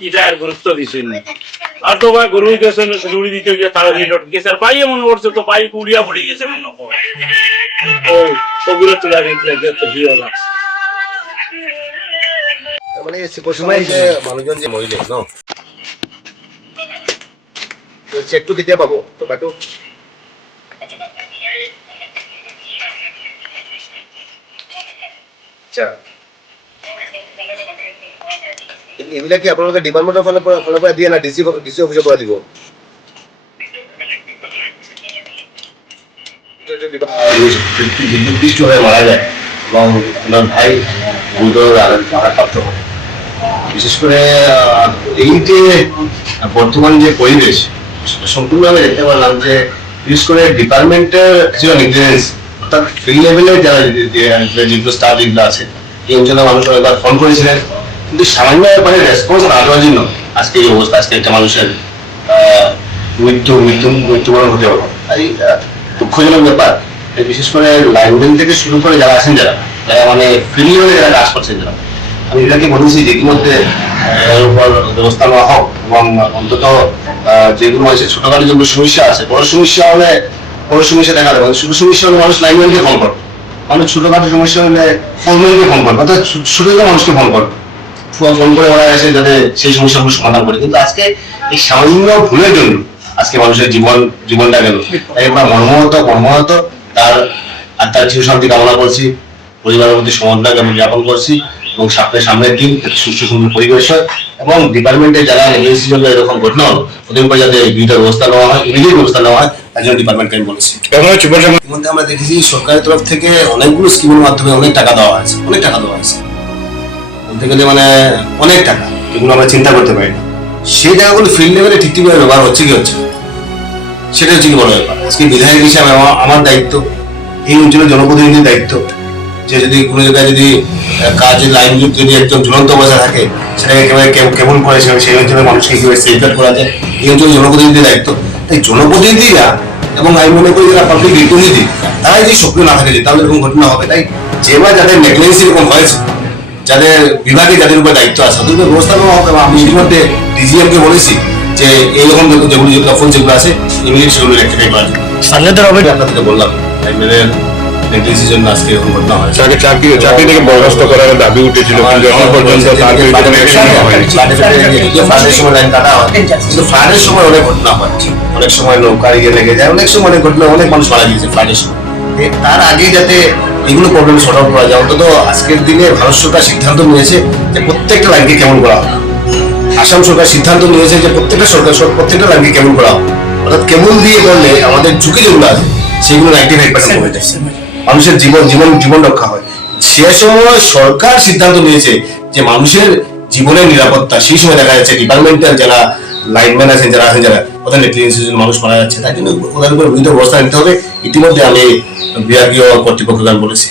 এটা আর গুরুত্ব দিছেন তো ভাই গরু গেছে রুড়ি দিতে গিয়ে তারা রিলোড গেছে। আর পাইয়ে মনে করছে তো পাই কুড়িয়া পড়ে গেছে মনে ও, ওগুলো তো লাগে তো হিরো না মানে পশুমাই যে মানুষজন যে মৰিলে ন? চেকটো কেতিয়া পাব টকাটো আচ্ছা। এইবিলাক আপোনালোকে ডিপাৰ্টমেণ্টৰ ফালৰ পৰা ফালৰ পৰা দিয়ে না ডিচি ডিচি অফিচৰ পৰা দিব? মারা যায় এবং ভাই বিশেষ করে এই যে বর্তমান যে পরিবেশ সম্পূর্ণ আমি দেখতে পারলাম যে, বিশেষ করে ডিপার্টমেন্টের অর্থাৎ ফিল্ড লেভেলে যারা যেগুলো স্টাফ যেগুলো আছে, এই অঞ্চলের মানুষ অনেকবার ফোন করেছিলেন। কিন্তু সামান্য ব্যাপারে রেসপন্স না দেওয়ার জন্য আজকে এই অবস্থা, আজকে একটা মানুষের মৃত্যু মৃত্যু, মৃত্যুবরণ হতে হবে তাই দুঃখজনক ব্যাপার বিশেষ করে লাইনম্যান থেকে শুরু করে যারা আছেন যারা যারা মানে ফ্রি হয়ে যারা কাজ করছেন যারা, আমি এটাকে বলেছি যে ইতিমধ্যে এর উপর ব্যবস্থা নেওয়া হোক এবং অন্তত যেগুলো আছে ছোটখাটো যেগুলো সমস্যা আছে, বড় সমস্যা হলে, বড় সমস্যা দেখা যাবে শুধু সমস্যা হলে মানুষ লাইনম্যানকে ফোন করবে মানুষ ছোটখাটো সমস্যা হলে ফোনম্যানকে ফোন করবে অর্থাৎ ছোট ছোট মানুষকে ফোন করবে ফোন ফোন করে ওরা এসে যাতে সেই সমস্যাগুলো সমাধান করে। কিন্তু আজকে এই সামান্য ভুলের জন্য আজকে মানুষের জীবন জীবনটা গেল। তাই আমরা মর্মহত মর্মহত তার আত্মার চির শান্তি কামনা করছি। পরিবারের মধ্যে সমন্বয় আমি জ্ঞাপন করছি এবং সামনে সামনের দিন সুস্থ সুন্দর পরিবেশ হয় এবং ডিপার্টমেন্টে যারা জন্য এরকম ঘটনা হলো ওদের উপর যাতে বিহিত ব্যবস্থা নেওয়া হয় ইমিডিয়েট ব্যবস্থা নেওয়া হয় তার জন্য ডিপার্টমেন্টকে আমি বলেছি। ইতিমধ্যে আমরা দেখেছি সরকারের তরফ থেকে অনেকগুলো স্কিমের মাধ্যমে অনেক টাকা দেওয়া হয়েছে অনেক টাকা দেওয়া হয়েছে। বলতে গেলে মানে অনেক টাকা, যেগুলো আমরা চিন্তা করতে পারি না। সেই জায়গাগুলো ফিল্ড লেভেলে ঠিক ঠিকভাবে ব্যবহার হচ্ছে কি হচ্ছে সেটা হচ্ছে কি বড় ব্যাপার। আজকে বিধায়ক হিসাবে আমার- দায়িত্ব, এই অঞ্চলের জনপ্রতিনিধির দায়িত্ব, যে যদি কোনো জায়গায় যদি কাজের লাইন যদি একজন ঝুলন্ত অবস্থায় থাকে, সেটাকে একেবারে কেমন করে সেই অঞ্চলের মানুষকে কীভাবে সেফগার্ড করা যায়? এই অঞ্চলের জনপ্রতিনিধির দায়িত্ব। তাই জনপ্রতিনিধিরা এবং আমি মনে করি যারা পাবলিক রিপ্রেজেন্টেটিভ তারাই যদি সক্রিয় না থাকে যে তাহলে এরকম ঘটনা হবে। তাই যেবার যাদের নেগলেন্সি এরকম হয়েছে যাদের বিভাগে যাদের উপর দায়িত্ব আছে তাদের উপর ব্যবস্থা নেওয়া হবে। এবং আমি ইতিমধ্যে ডিজিএম কে বলেছি যে এইরকম যেগুলো যেগুলো লক্ষণ যেগুলো আছে ইমিডিয়েট সেগুলো রেক্টিফাই করার জন্য। স্থানীয়দের হবে আপনাদেরকে বললাম টাইমের নেগলেন্সির আজকে এরকম ঘটনা হয়েছে। তাকে চাকরি চাকরি থেকে বরখাস্ত করার দাবি উঠেছিল কিন্তু এখন পর্যন্ত তার বিরুদ্ধে কোনো অ্যাকশন নেওয়া হয়নি। ফ্লাডের সময় লাইন কাটা হয় কিন্তু ফ্লাডের সময় অনেক ঘটনা হয়। অনেক সময় নৌকা লেগে যায় অনেক সময় অনেক ঘটনা অনেক মানুষ মারা গিয়েছে ফ্লাডের সময়। তার আগে যাতে এগুলো প্রবলেম সর্ট আউট করা যায়। অন্তত আজকের দিনে ভারত সরকার সিদ্ধান্ত নিয়েছে যে প্রত্যেকটা লাইনকে কেমন করা আসাম সরকার সিদ্ধান্ত নিয়েছে যে প্রত্যেকটা সরকার সব- প্রত্যেকটা লাইনকে কেমন করা অর্থাৎ কেবল দিয়ে করলে আমাদের ঝুঁকি যেগুলো আছে, সেগুলো নাইনটি ফাইভ পার্সেন্ট কমে যায়। মানুষের জীবন জীবন জীবন রক্ষা হয়। সে সময় সরকার সিদ্ধান্ত নিয়েছে যে মানুষের জীবনের নিরাপত্তা, সেই সময় দেখা যাচ্ছে ডিপার্টমেন্টাল যারা লাইনম্যান আছেন, যারা আছেন, যারা ওদের নেতৃত্বের জন্য মানুষ মারা যাচ্ছে তাই জন্য ওদের উপর বিভিন্ন ব্যবস্থা নিতে হবে। ইতিমধ্যে আমি বিভাগীয় কর্তৃপক্ষকে বলেছি।